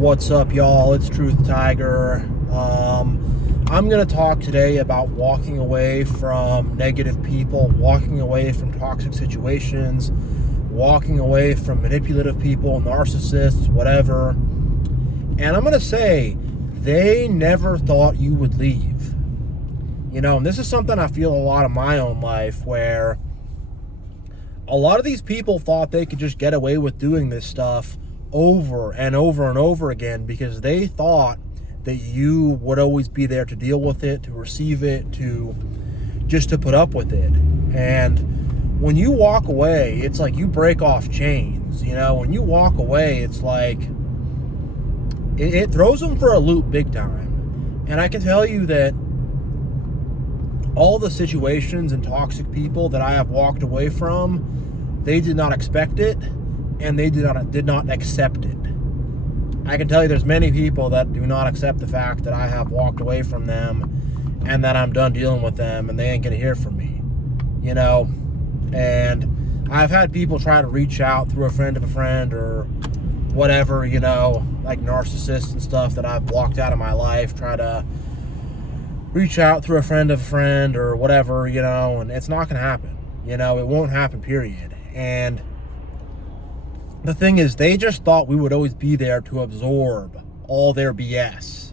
What's up, y'all? It's Truth Tiger. I'm going to talk today about walking away from negative people, walking away from toxic situations, walking away from manipulative people, narcissists, whatever. And I'm going to say, they never thought you would leave. You know, and this is something I feel a lot in my own life, where a lot of these people thought they could just get away with doing this stuff over and over and over again because they thought that you would always be there to deal with it, to receive it, to put up with it. And when you walk away, it's like you break off chains. You know, when you walk away, it's like it throws them for a loop big time. And I can tell you that all the situations and toxic people that I have walked away from, they did not expect it, and they did not accept it. I can tell you there's many people that do not accept the fact that I have walked away from them and that I'm done dealing with them and they ain't gonna hear from me. You know, and I've had people try to reach out through a friend of a friend or whatever, you know, like narcissists and stuff that I've blocked out of my life, try to reach out through a friend of a friend or whatever, you know, and it's not gonna happen. You know, it won't happen, period. And the thing is, they just thought we would always be there to absorb all their BS.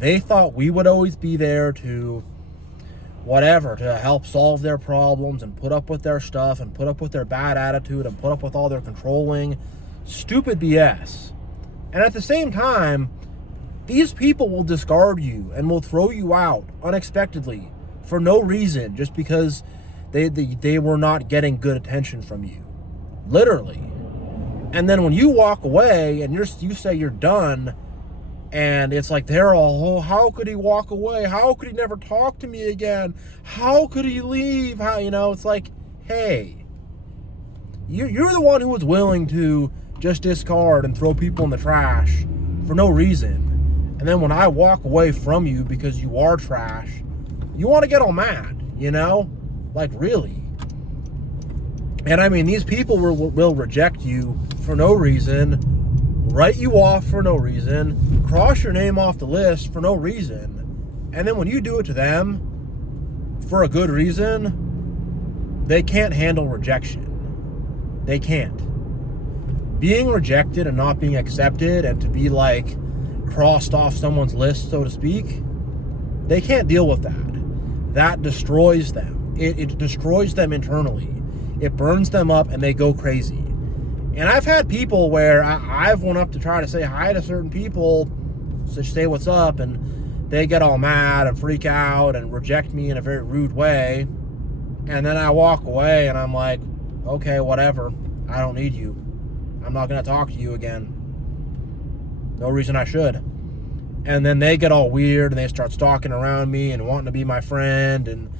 They thought we would always be there to whatever, to help solve their problems and put up with their stuff and put up with their bad attitude and put up with all their controlling, stupid BS. And at the same time, these people will discard you and will throw you out unexpectedly for no reason, just because they were not getting good attention from you. Literally. And then when you walk away and you say you're done, and it's like they're all, oh, how could he walk away? How could he never talk to me again? How could he leave? How, you know, it's like, hey, you're the one who was willing to just discard and throw people in the trash for no reason. And then when I walk away from you because you are trash, you want to get all mad, you know? Like, really? And I mean, these people will reject you for no reason, write you off for no reason, cross your name off the list for no reason. And then when you do it to them for a good reason, they can't handle rejection. They can't. Being rejected and not being accepted and to be like crossed off someone's list, so to speak, they can't deal with that. That destroys them. It destroys them internally. It burns them up and they go crazy. And I've had people where I've went up to try to say hi to certain people, to say what's up, and they get all mad and freak out and reject me in a very rude way. And then I walk away and I'm like, okay, whatever. I don't need you. I'm not going to talk to you again. No reason I should. And then they get all weird and they start stalking around me and wanting to be my friend and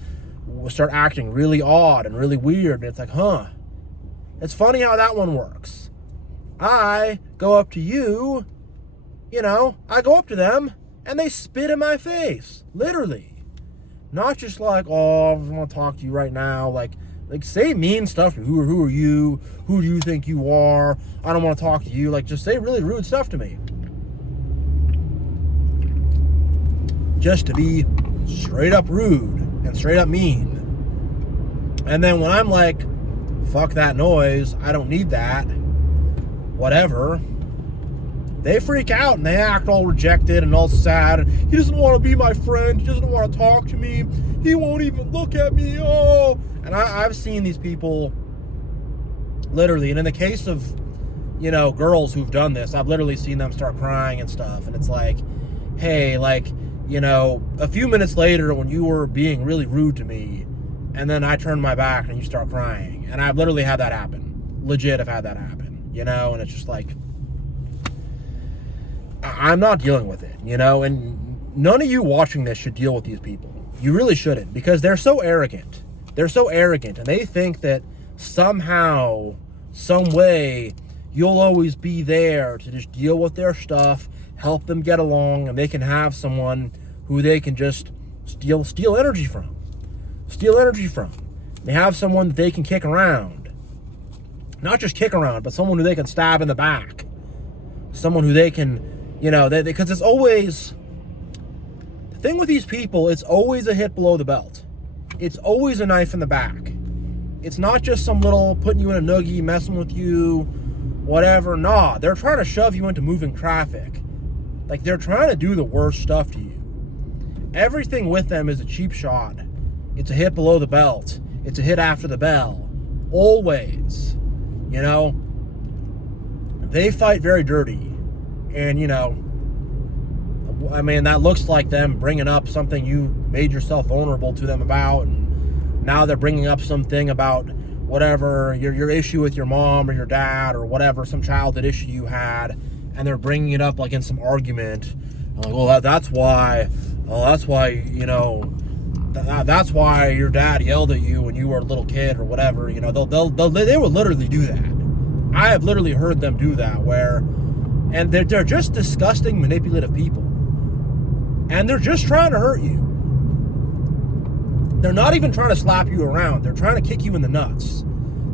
start acting really odd and really weird. And it's like, huh. It's funny how that one works. I go up to you, you know, I go up to them and they spit in my face. Literally. Not just like, oh, I want to talk to you right now. Like say mean stuff to me. Who are you? Who do you think you are? I don't want to talk to you. Like, just say really rude stuff to me. Just to be straight up rude and straight up mean. And then when I'm like, fuck that noise, I don't need that, whatever, they freak out and they act all rejected and all sad. He doesn't want to be my friend. He doesn't want to talk to me. He won't even look at me. Oh, and I've seen these people literally, and in the case of, you know, girls who've done this, I've literally seen them start crying and stuff. And it's like, hey, like, you know, a few minutes later when you were being really rude to me, and then I turn my back and you start crying. And I've literally had that happen. Legit, I've had that happen, you know? And it's just like, I'm not dealing with it, you know? And none of you watching this should deal with these people. You really shouldn't, because they're so arrogant. They're so arrogant, and they think that somehow, some way, you'll always be there to just deal with their stuff, help them get along, and they can have someone who they can just steal energy from. They have someone that they can kick around. Not just kick around, but someone who they can stab in the back. Someone who they can You know, because it's always, the thing with these people, it's always a hit below the belt. It's always a knife in the back. It's not just some little putting you in a noogie, messing with you, whatever. Nah, they're trying to shove you into moving traffic. Like, they're trying to do the worst stuff to you. Everything with them is a cheap shot. It's a hit below the belt. It's a hit after the bell. Always. You know? They fight very dirty. And, you know, I mean, that looks like them bringing up something you made yourself vulnerable to them about. And now they're bringing up something about whatever, your issue with your mom or your dad or whatever, some childhood issue you had. And they're bringing it up like in some argument. Like, well, that's why, you know, that's why your dad yelled at you when you were a little kid or whatever. You know, they will literally do that. I have literally heard them do that and they're just disgusting, manipulative people. And they're just trying to hurt you. They're not even trying to slap you around. They're trying to kick you in the nuts.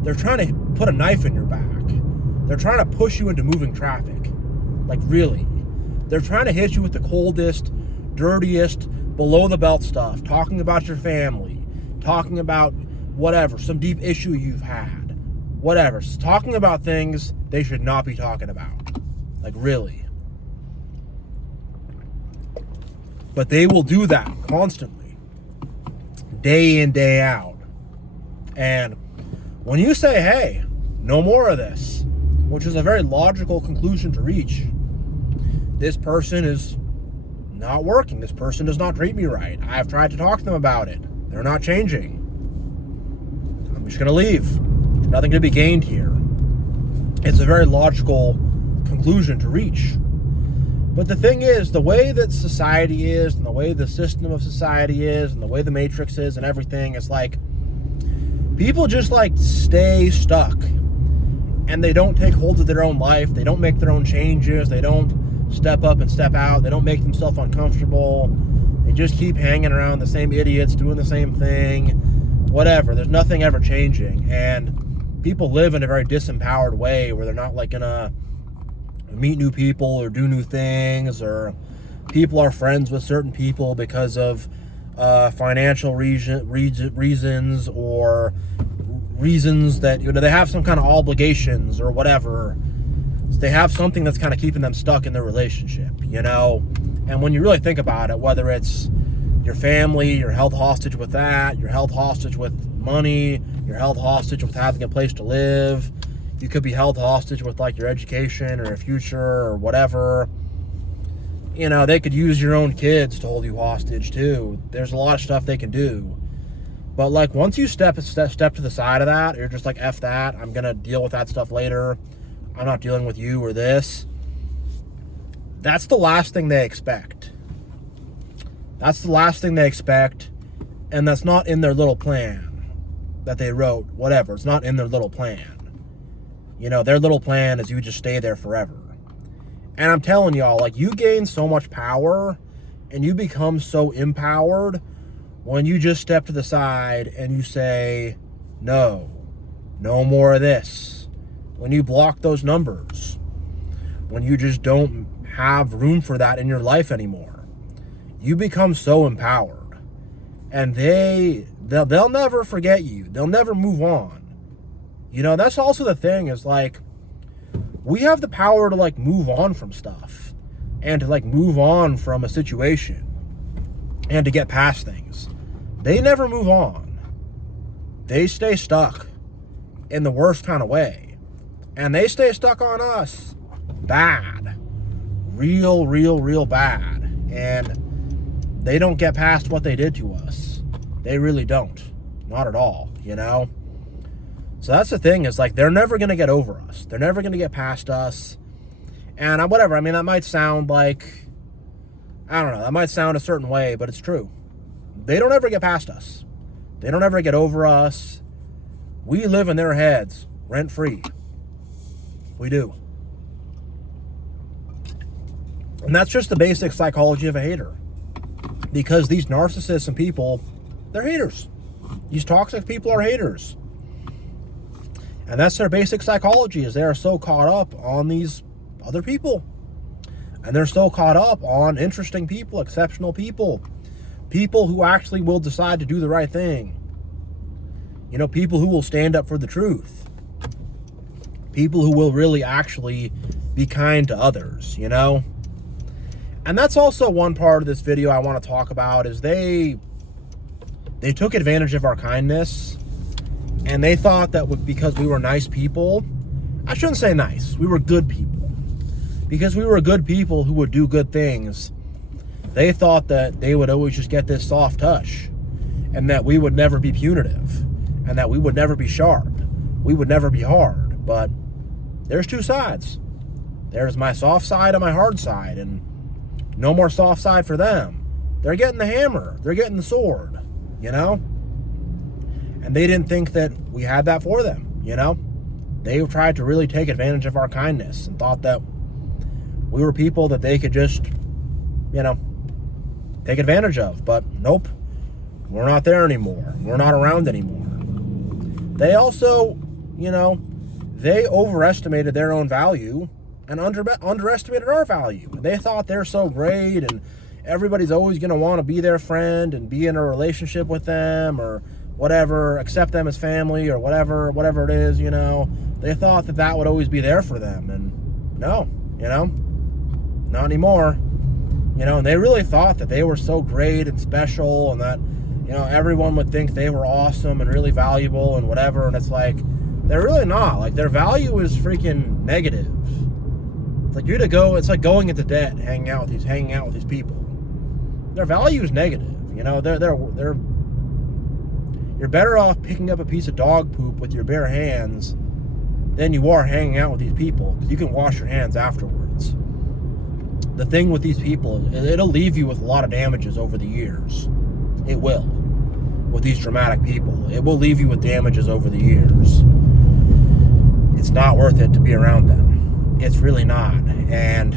They're trying to put a knife in your back. They're trying to push you into moving traffic. Like, really. They're trying to hit you with the coldest, dirtiest, below the belt stuff, talking about your family, talking about whatever, some deep issue you've had, whatever, talking about things they should not be talking about. Like, really. But they will do that constantly, day in, day out. And when you say, hey, no more of this, which is a very logical conclusion to reach, this person is not working. This person does not treat me right. I've tried to talk to them about it. They're not changing. I'm just going to leave. There's nothing to be gained here. It's a very logical conclusion to reach. But the thing is, the way that society is, and the way the system of society is, and the way the matrix is, and everything, is like, people just like stay stuck. And they don't take hold of their own life. They don't make their own changes. They don't step up and step out. They don't make themselves uncomfortable. They just keep hanging around the same idiots, doing the same thing, whatever. There's nothing ever changing. And people live in a very disempowered way where they're not like gonna meet new people or do new things, or people are friends with certain people because of financial reasons, or reasons that, you know, they have some kind of obligations or whatever. They have something that's kind of keeping them stuck in their relationship, you know. And when you really think about it, whether it's your family, you're held hostage with that, you're held hostage with money, you're held hostage with having a place to live, you could be held hostage with like your education or your future or whatever. You know, they could use your own kids to hold you hostage too. There's a lot of stuff they can do. But like, once you step to the side of that, you're just like, F that, I'm gonna deal with that stuff later, I'm not dealing with you or this. That's the last thing they expect. That's the last thing they expect. And that's not in their little plan that they wrote, whatever. It's not in their little plan. You know, their little plan is you just stay there forever. And I'm telling y'all, like, you gain so much power and you become so empowered when you just step to the side and you say, no more of this. When you block those numbers. When you just don't have room for that in your life anymore. You become so empowered. And they'll never forget you. They'll never move on. You know, that's also the thing, is like, we have the power to like move on from stuff and to like move on from a situation and to get past things. They never move on. They stay stuck in the worst kind of way. And they stay stuck on us bad. Real bad. And they don't get past what they did to us. They really don't. Not at all, you know? So that's the thing, is like, they're never going to get over us. They're never going to get past us. And whatever, I mean, that might sound like, I don't know, that might sound a certain way, but it's true. They don't ever get past us. They don't ever get over us. We live in their heads, rent-free. We do. And that's just the basic psychology of a hater. Because these narcissists and people, they're haters. These toxic people are haters. And that's their basic psychology, is they are so caught up on these other people. And they're so caught up on interesting people, exceptional people, people who actually will decide to do the right thing. You know, people who will stand up for the truth. People who will really actually be kind to others, you know? And that's also one part of this video I want to talk about, is they took advantage of our kindness, and they thought that because we were nice people, I shouldn't say nice, we were good people. Because we were good people who would do good things, they thought that they would always just get this soft touch, and that we would never be punitive, and that we would never be sharp, we would never be hard. But there's two sides. There's my soft side and my hard side, and no more soft side for them. They're getting the hammer, they're getting the sword, you know? And they didn't think that we had that for them, you know? They tried to really take advantage of our kindness and thought that we were people that they could just, you know, take advantage of. But nope, we're not there anymore. We're not around anymore. They also, you know, they overestimated their own value and underestimated our value. They thought they're so great and everybody's always going to want to be their friend and be in a relationship with them or whatever, accept them as family or whatever it is, you know. They thought that that would always be there for them. And no, you know, not anymore. You know, and they really thought that they were so great and special and that, you know, everyone would think they were awesome and really valuable and whatever. And it's like, they're really not. Like, their value is freaking negative. It's like it's like going into debt, hanging out with these people. Their value is negative. You know, you're better off picking up a piece of dog poop with your bare hands than you are hanging out with these people, because you can wash your hands afterwards. The thing with these people, it'll leave you with a lot of damages over the years. It will. With these dramatic people, it will leave you with damages over the years. It's not worth it to be around them. It's really not. And,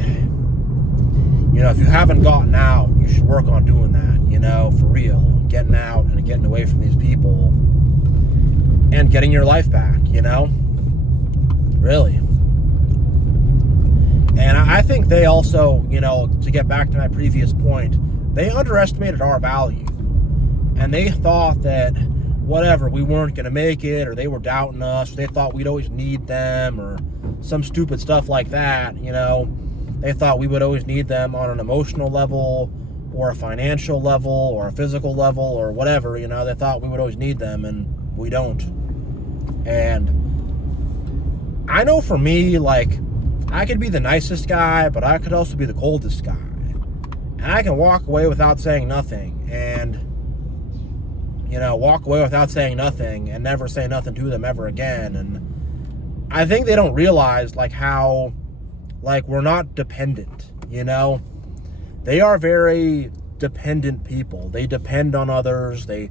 you know, if you haven't gotten out, you should work on doing that, you know, for real. Getting out and getting away from these people and getting your life back, you know? Really. And I think they also, you know, to get back to my previous point, they underestimated our value. And they thought that, whatever, we weren't going to make it, or they were doubting us, or they thought we'd always need them, or some stupid stuff like that, you know. They thought we would always need them on an emotional level, or a financial level, or a physical level, or whatever, you know. They thought we would always need them, and we don't. And I know for me, like, I could be the nicest guy, but I could also be the coldest guy. And I can walk away without saying nothing, and, you know, walk away without saying nothing, and never say nothing to them ever again. And I think they don't realize, like, how, like, we're not dependent, you know? They are very dependent people. They depend on others. They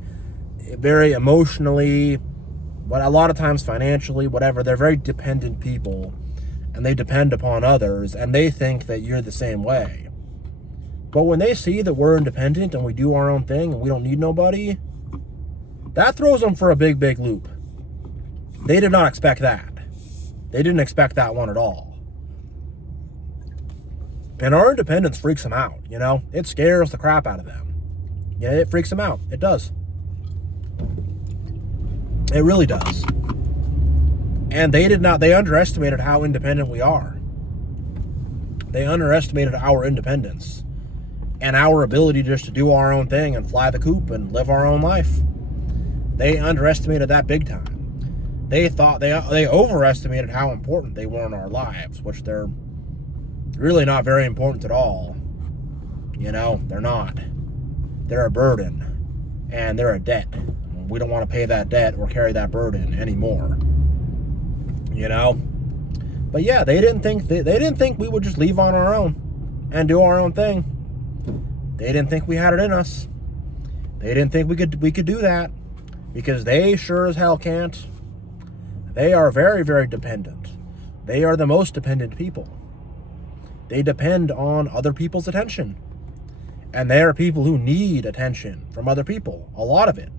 very emotionally, but a lot of times financially, whatever. They're very dependent people, and they depend upon others, and they think that you're the same way. But when they see that we're independent and we do our own thing and we don't need nobody, that throws them for a big, big loop. They did not expect that. They didn't expect that one at all. And our independence freaks them out, you know? It scares the crap out of them. Yeah, it freaks them out. It does. It really does. And they underestimated how independent we are. They underestimated our independence and our ability just to do our own thing and fly the coop and live our own life. They underestimated that big time. They thought they overestimated how important they were in our lives, which they're really not very important at all. You know, they're not. They're a burden, and they're a debt. We don't want to pay that debt or carry that burden anymore. You know? But yeah, they didn't think we would just leave on our own and do our own thing. They didn't think we had it in us. They didn't think we could do that, because they sure as hell can't. They are very, very dependent. They are the most dependent people. They depend on other people's attention. And they are people who need attention from other people. A lot of it.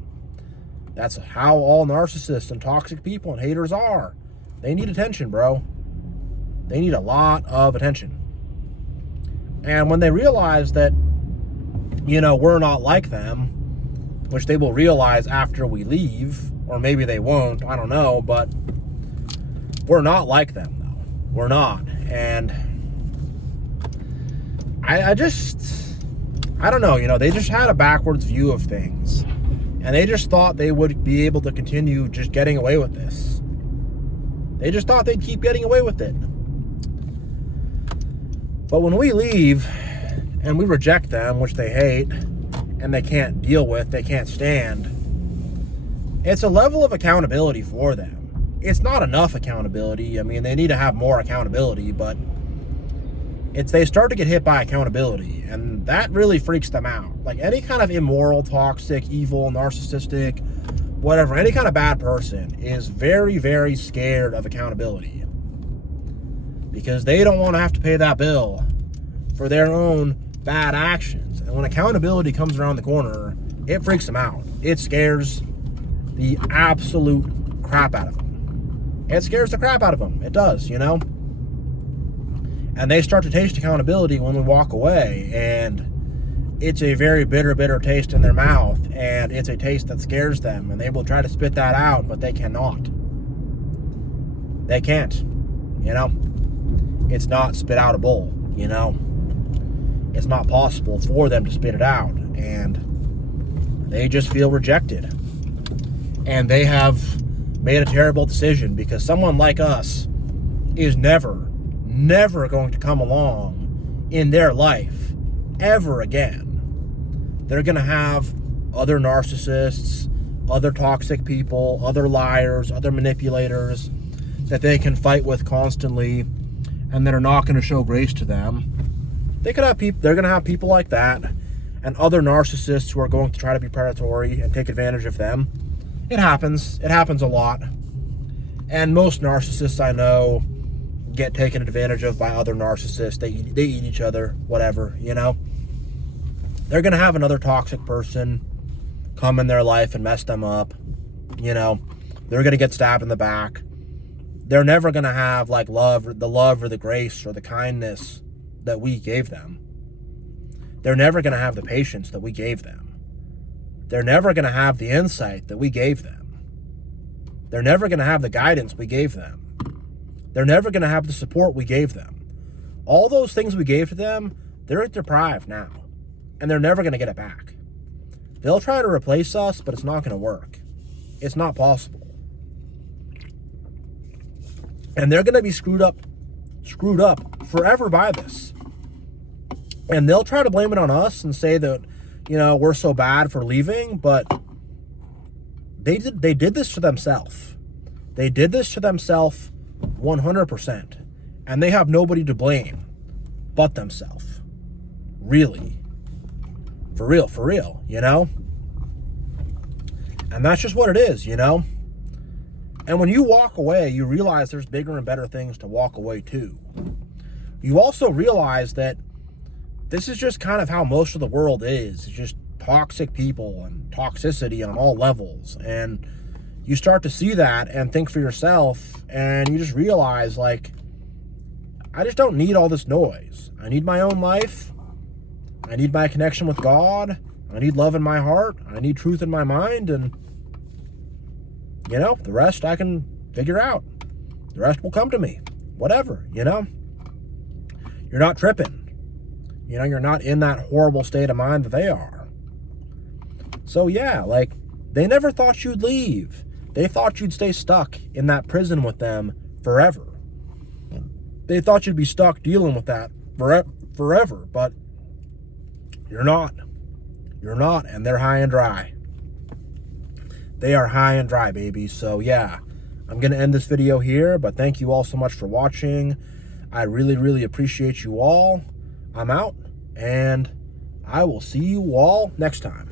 That's how all narcissists and toxic people and haters are. They need attention, bro. They need a lot of attention. And when they realize that, you know, we're not like them, which they will realize after we leave, or maybe they won't, I don't know, but we're not like them, though. We're not. And I don't know, you know, they just had a backwards view of things. And they just thought they would be able to continue just getting away with this. They just thought they'd keep getting away with it. But when we leave and we reject them, which they hate, and they can't deal with, they can't stand, it's a level of accountability for them. It's not enough accountability. I mean, they need to have more accountability, but they start to get hit by accountability, and that really freaks them out. Like any kind of immoral, toxic, evil, narcissistic, whatever, any kind of bad person is very, very scared of accountability, because they don't want to have to pay that bill for their own bad actions. And when accountability comes around the corner, it freaks them out. It scares the absolute crap out of them. It scares the crap out of them. It does, you know? And they start to taste accountability when we walk away, and it's a very bitter, bitter taste in their mouth, and it's a taste that scares them, and they will try to spit that out, but they cannot. They can't, you know? It's not spit outable, you know? It's not possible for them to spit it out, and they just feel rejected. And they have made a terrible decision, because someone like us is never going to come along in their life ever again. They're going to have other narcissists, other toxic people, other liars, other manipulators that they can fight with constantly, and that are not going to show grace to them. They're going to have people like that, and other narcissists who are going to try to be predatory and take advantage of them. It happens. It happens a lot. And most narcissists I know get taken advantage of by other narcissists. They eat each other, whatever, you know. They're going to have another toxic person come in their life and mess them up, you know. They're going to get stabbed in the back. They're never going to have like the love or the grace or the kindness that we gave them. They're never going to have the patience that we gave them. They're never going to have the insight that we gave them. They're never going to have the guidance we gave them. They're never going to have the support we gave them. All those things we gave to them, they're deprived now. And they're never going to get it back. They'll try to replace us, but it's not going to work. It's not possible. And they're going to be screwed up forever by this. And they'll try to blame it on us and say that, you know, we're so bad for leaving, but they did this to themselves. They did this to themselves 100%. And they have nobody to blame but themselves. Really. For real, you know? And that's just what it is, you know? And when you walk away, you realize there's bigger and better things to walk away to. You also realize that this is just kind of how most of the world is. It's just toxic people and toxicity on all levels. And you start to see that and think for yourself, and you just realize, like, I just don't need all this noise. I need my own life. I need my connection with God. I need love in my heart. I need truth in my mind. And, you know, the rest I can figure out. The rest will come to me. Whatever, you know. You're not tripping. You know, you're not in that horrible state of mind that they are. So, yeah, like, they never thought you'd leave. They thought you'd stay stuck in that prison with them forever. They thought you'd be stuck dealing with that forever, but you're not. You're not, and they're high and dry. They are high and dry, baby. So, yeah, I'm going to end this video here, but thank you all so much for watching. I really, really appreciate you all. I'm out, and I will see you all next time.